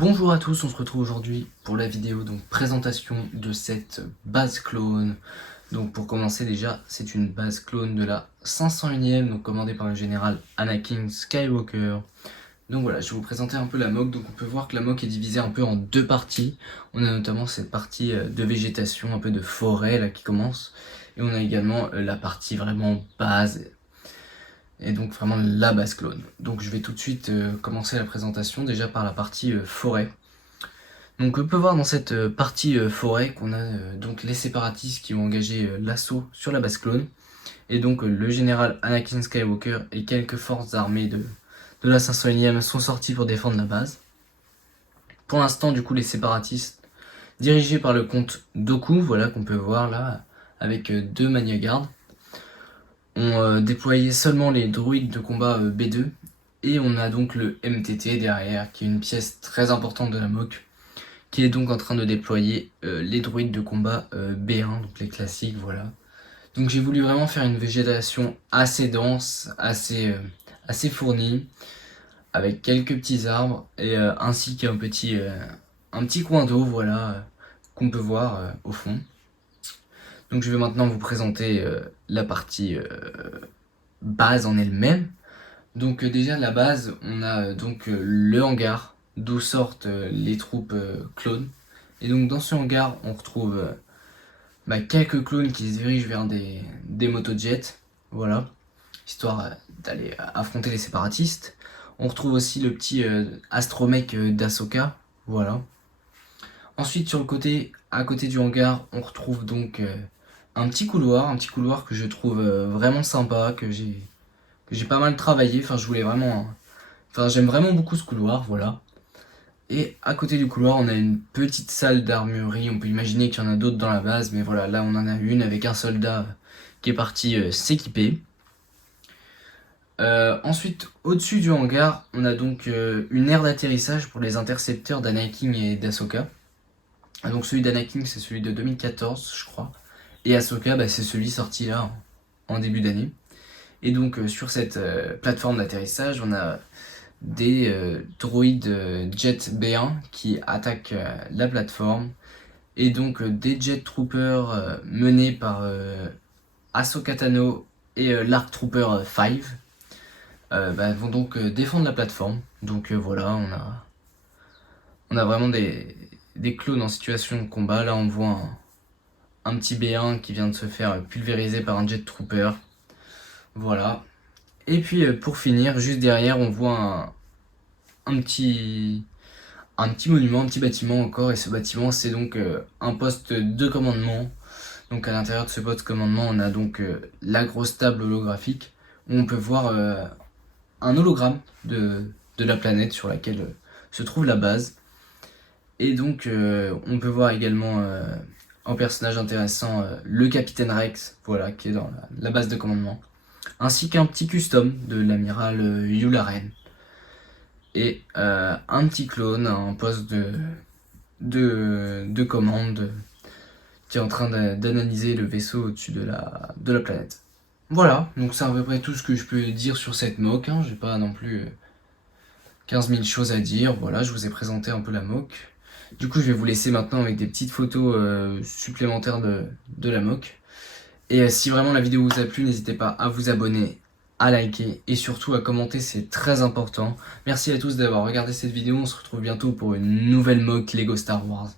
Bonjour à tous, on se retrouve aujourd'hui pour la vidéo présentation de cette base clone. Donc pour commencer déjà, c'est une base clone de la 501ème, donc commandée par le général Anakin Skywalker. Donc voilà, je vais vous présenter un peu la MOC. Donc on peut voir que la MOC est divisée un peu en deux parties. On a notamment cette partie de végétation, un peu de forêt là qui commence. Et on a également la partie vraiment base. Et donc vraiment la base clone. Donc je vais tout de suite commencer la présentation déjà par la partie forêt. Donc on peut voir dans cette partie forêt qu'on a donc les séparatistes qui ont engagé l'assaut sur la base clone. Et donc le général Anakin Skywalker et quelques forces armées de la 501ème sont sortis pour défendre la base. Pour l'instant du coup les séparatistes dirigés par le comte Dooku, voilà qu'on peut voir là avec deux Mania Guard, ont déployé seulement les droïdes de combat B2 et on a donc le MTT derrière qui est une pièce très importante de la MOC qui est donc en train de déployer les droïdes de combat B1, donc les classiques, voilà. Donc j'ai voulu vraiment faire une végétation assez dense, assez fournie, avec quelques petits arbres et ainsi qu'un petit coin d'eau, voilà, qu'on peut voir au fond. Donc je vais maintenant vous présenter la partie base en elle-même. Donc déjà la base, on a donc le hangar d'où sortent les troupes clones. Et donc dans ce hangar, on retrouve quelques clones qui se dirigent vers des motojets, voilà, histoire d'aller affronter les séparatistes. On retrouve aussi le petit astromech d'Ahsoka, voilà. Ensuite sur le côté, à côté du hangar, on retrouve donc un petit couloir que je trouve vraiment sympa, que j'ai pas mal travaillé, enfin je voulais vraiment... Enfin j'aime vraiment beaucoup ce couloir, voilà. Et à côté du couloir on a une petite salle d'armurerie, on peut imaginer qu'il y en a d'autres dans la base, mais voilà, là on en a une avec un soldat qui est parti s'équiper. Ensuite, au-dessus du hangar, on a donc une aire d'atterrissage pour les intercepteurs d'Anakin et d'Ahsoka. Donc celui d'Anakin c'est celui de 2014 je crois, et Ahsoka c'est celui sorti là en début d'année. Et donc sur cette plateforme d'atterrissage, on a des droïdes Jet B1 qui attaquent la plateforme. Et donc des Jet Troopers menés par Ahsoka Tano et l'Arc Trooper 5 vont donc défendre la plateforme. Donc voilà, on a vraiment des clones en situation de combat. Là on voit un petit B1 qui vient de se faire pulvériser par un Jet Trooper. Voilà. Et puis pour finir, juste derrière, on voit un petit monument, un petit bâtiment encore. Et ce bâtiment, c'est donc un poste de commandement. Donc à l'intérieur de ce poste de commandement, on a donc la grosse table holographique où on peut voir un hologramme de la planète sur laquelle se trouve la base. Et donc on peut voir également en personnage intéressant le capitaine Rex, voilà, qui est dans la base de commandement, ainsi qu'un petit custom de l'amiral Yularen et un petit clone, un poste de commande qui est en train d'analyser le vaisseau au-dessus de la planète. Voilà, donc c'est à peu près tout ce que je peux dire sur cette MOC, hein. J'ai pas non plus 15 000 choses à dire, voilà, je vous ai présenté un peu la MOC. Du coup je vais vous laisser maintenant avec des petites photos supplémentaires de la MOC. Et si vraiment la vidéo vous a plu, n'hésitez pas à vous abonner, à liker et surtout à commenter, c'est très important. Merci à tous d'avoir regardé cette vidéo, on se retrouve bientôt pour une nouvelle MOC Lego Star Wars.